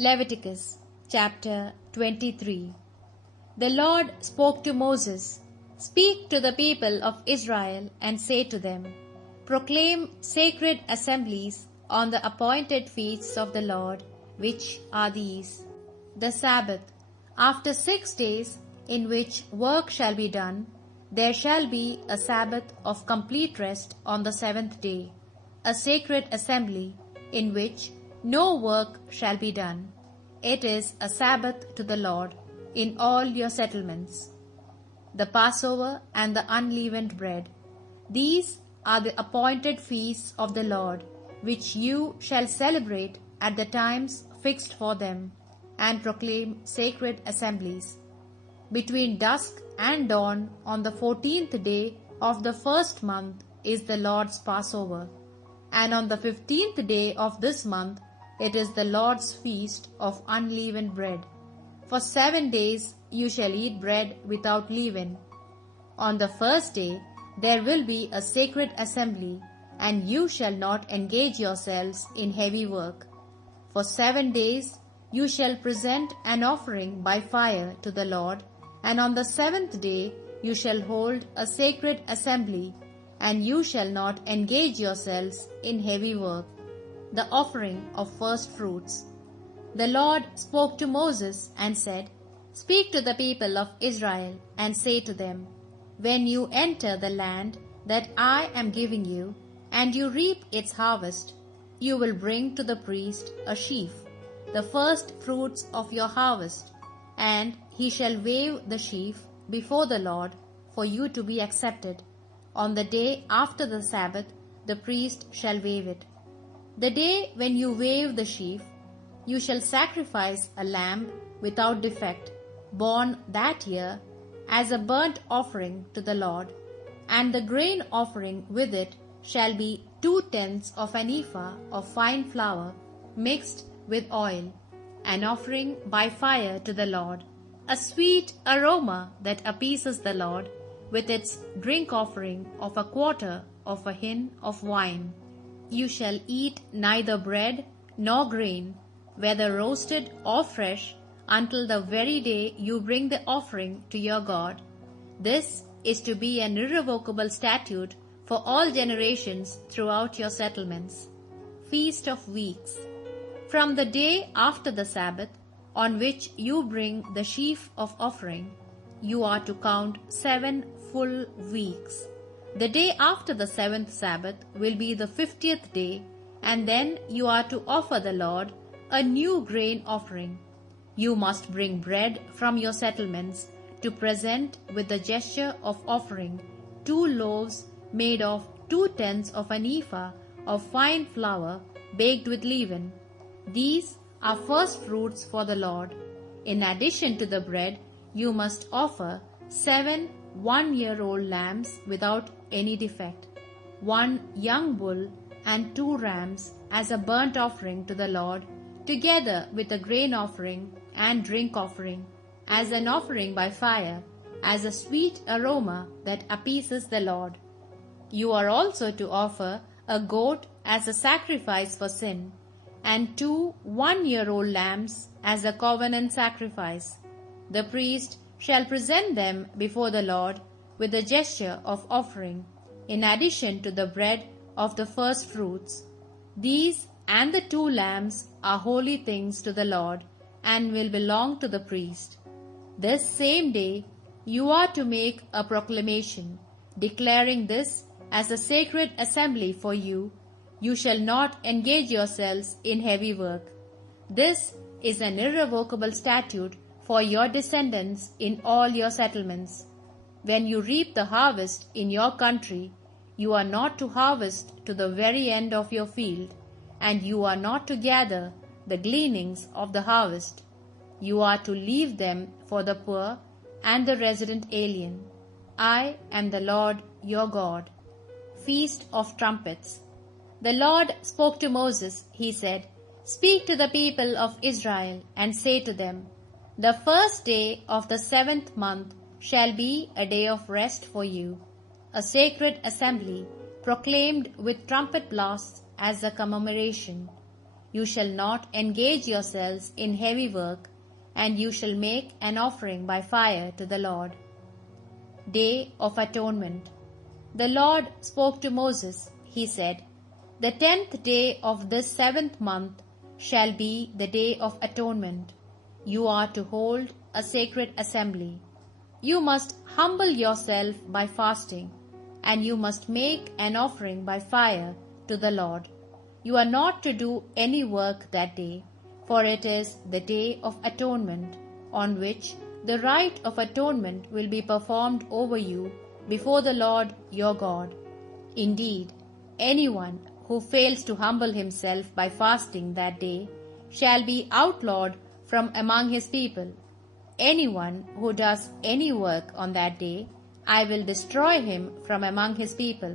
Leviticus chapter 23. The Lord spoke to Moses, "Speak to the people of Israel and say to them, Proclaim sacred assemblies on the appointed feasts of the Lord, which are these: the Sabbath. After 6 days in which work shall be done, there shall be a Sabbath of complete rest on the 7th day, a sacred assembly in which no work shall be done. It is a Sabbath to the Lord in all your settlements. The Passover and the unleavened bread. These are the appointed feasts of the Lord, which you shall celebrate at the times fixed for them, and proclaim sacred assemblies. Between dusk and dawn on the 14th day of the first month is the Lord's Passover, and on the 15th day of this month it is the Lord's feast of unleavened bread. For 7 days you shall eat bread without leaven. On the first day there will be a sacred assembly, and you shall not engage yourselves in heavy work. For 7 days you shall present an offering by fire to the Lord, and on the 7th day you shall hold a sacred assembly, and you shall not engage yourselves in heavy work. The offering of first fruits. The Lord spoke to Moses and said, Speak to the people of Israel and say to them, When you enter the land that I am giving you, and you reap its harvest, you will bring to the priest a sheaf, the first fruits of your harvest, and he shall wave the sheaf before the Lord for you to be accepted. On the day after the Sabbath, the priest shall wave it. The day when you wave the sheaf, you shall sacrifice a lamb without defect, born that year, as a burnt offering to the Lord, and the grain offering with it shall be 2/10 of an ephah of fine flour mixed with oil, an offering by fire to the Lord, a sweet aroma that appeases the Lord, with its drink offering of 1/4 of a hin of wine. You shall eat neither bread nor grain, whether roasted or fresh, until the very day you bring the offering to your God. This is to be an irrevocable statute for all generations throughout your settlements. Feast of Weeks. From the day after the Sabbath, on which you bring the sheaf of offering, you are to count 7 full weeks. The day after the 7th Sabbath will be the 50th day, and then you are to offer the Lord a new grain offering. You must bring bread from your settlements to present with the gesture of offering 2 loaves made of 2/10 of an ephah of fine flour baked with leaven. These are first fruits for the Lord. In addition to the bread, you must offer 7 one-year-old lambs without any defect, 1 young bull and 2 rams as a burnt offering to the Lord, together with a grain offering and drink offering, as an offering by fire, as a sweet aroma that appeases the Lord. You are also to offer a goat as a sacrifice for sin, and 2 one-year-old lambs as a covenant sacrifice. The priest shall present them before the Lord with the gesture of offering, in addition to the bread of the first fruits. These and the 2 lambs are holy things to the Lord, and will belong to the priest. This same day you are to make a proclamation, declaring this as a sacred assembly for you. You shall not engage yourselves in heavy work. This is an irrevocable statute for your descendants in all your settlements. When you reap the harvest in your country, you are not to harvest to the very end of your field, and you are not to gather the gleanings of the harvest. You are to leave them for the poor and the resident alien. I am the Lord your God. Feast of Trumpets. The Lord spoke to Moses. He said, Speak to the people of Israel and say to them, The first day of the 7th month shall be a day of rest for you, a sacred assembly proclaimed with trumpet blasts as a commemoration. you shall not engage yourselves in heavy work, and you shall make an offering by fire to the Lord. Day of Atonement. The Lord spoke to Moses. He said, "The 10th day of this 7th month shall be the day of atonement. You are to hold a sacred assembly. You must humble yourself by fasting, and you must make an offering by fire to the Lord. You are not to do any work that day, for it is the day of atonement, on which the rite of atonement will be performed over you before the Lord your God. Indeed, anyone who fails to humble himself by fasting that day shall be outlawed from among his people. Anyone who does any work on that day, I will destroy him from among his people.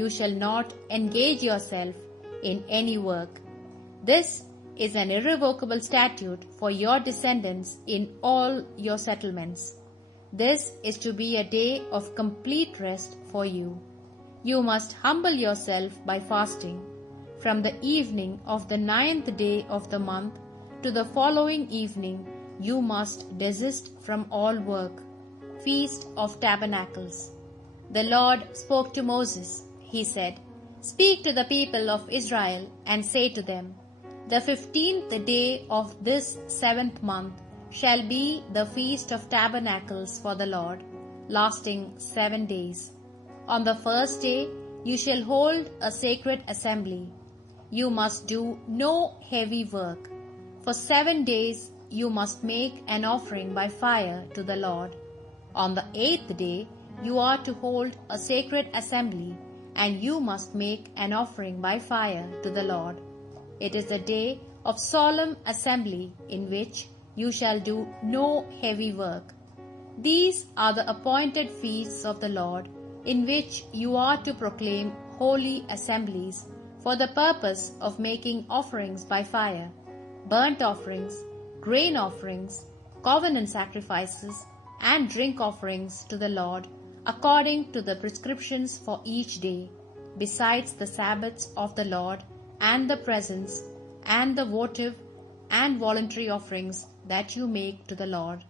You shall not engage yourself in any work. This is an irrevocable statute for your descendants in all your settlements. This is to be a day of complete rest for you. You must humble yourself by fasting. From the evening of the 9th day of the month to the following evening, you must desist from all work. Feast of Tabernacles. The Lord spoke to Moses. He said, "Speak to the people of Israel and say to them, the 15th day of this 7th month shall be the Feast of Tabernacles for the Lord, lasting 7 days. On the first day you shall hold a sacred assembly. You must do no heavy work. For 7 days you must make an offering by fire to the Lord. On the 8th day you are to hold a sacred assembly, and you must make an offering by fire to the Lord. It is a day of solemn assembly in which you shall do no heavy work. These are the appointed feasts of the Lord, in which you are to proclaim holy assemblies for the purpose of making offerings by fire, burnt offerings, grain offerings, covenant sacrifices, and drink offerings to the Lord, according to the prescriptions for each day, besides the Sabbaths of the Lord, and the presents, and the votive and voluntary offerings that you make to the Lord.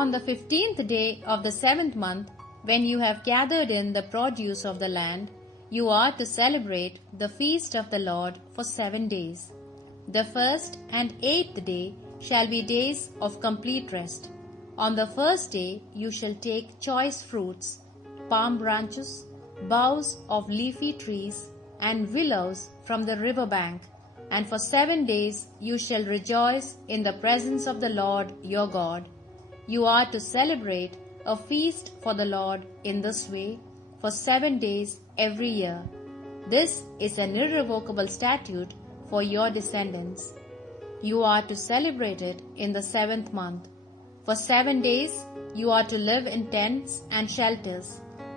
On the 15th day of the 7th month, when you have gathered in the produce of the land, you are to celebrate the feast of the Lord for 7 days. The 1st and 8th day shall be days of complete rest. On the first day you shall take choice fruits, palm branches, boughs of leafy trees, and willows from the river bank, and for 7 days you shall rejoice in the presence of the Lord your God. You are to celebrate a feast for the Lord in this way for 7 days every year. This is an irrevocable statute for your descendants. You are to celebrate it in the 7th month. For 7 days you are to live in tents and shelters.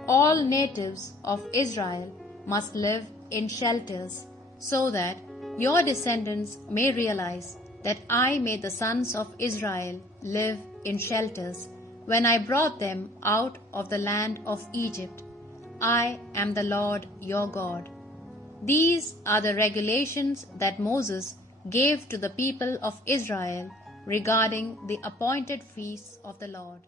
All natives of Israel must live in shelters, so that your descendants may realize that I made the sons of Israel live in shelters when I brought them out of the land of Egypt. I am the Lord your God. These are the regulations that Moses gave to the people of Israel regarding the appointed feasts of the Lord.